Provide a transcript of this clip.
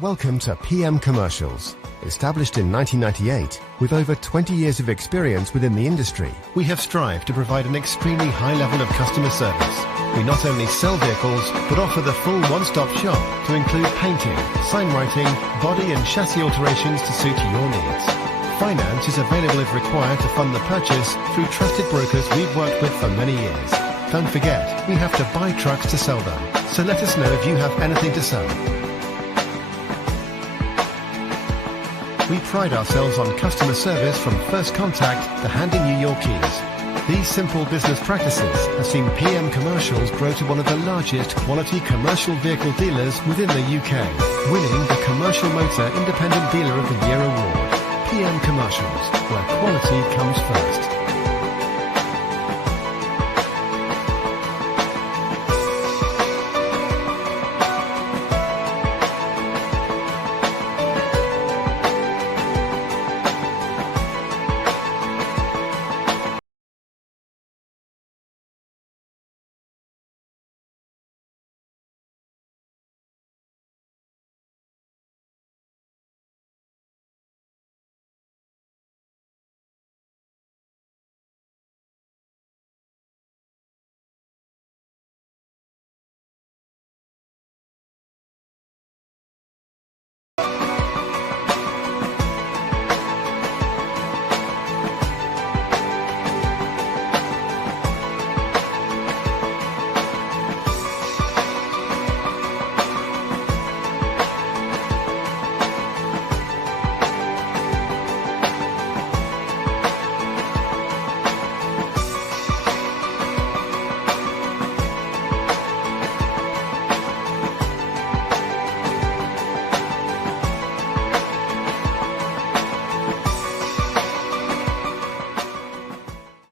Welcome to PM Commercials. Established in 1998, with over 20 years of experience within the industry, we have strived to provide an extremely high level of customer service. We not only sell vehicles, but offer the full one-stop shop to include painting, sign writing, body and chassis alterations to suit your needs. Finance is available if required to fund the purchase through trusted brokers we've worked with for many years. Don't forget, we have to buy trucks to sell them, so let us know if you have anything to sell. We pride ourselves on customer service from first contact to handing you your keys. These simple business practices have seen PM Commercials grow to one of the largest quality commercial vehicle dealers within the UK, winning the Commercial Motor Independent Dealer of the Year award. PM Commercials, where quality comes first.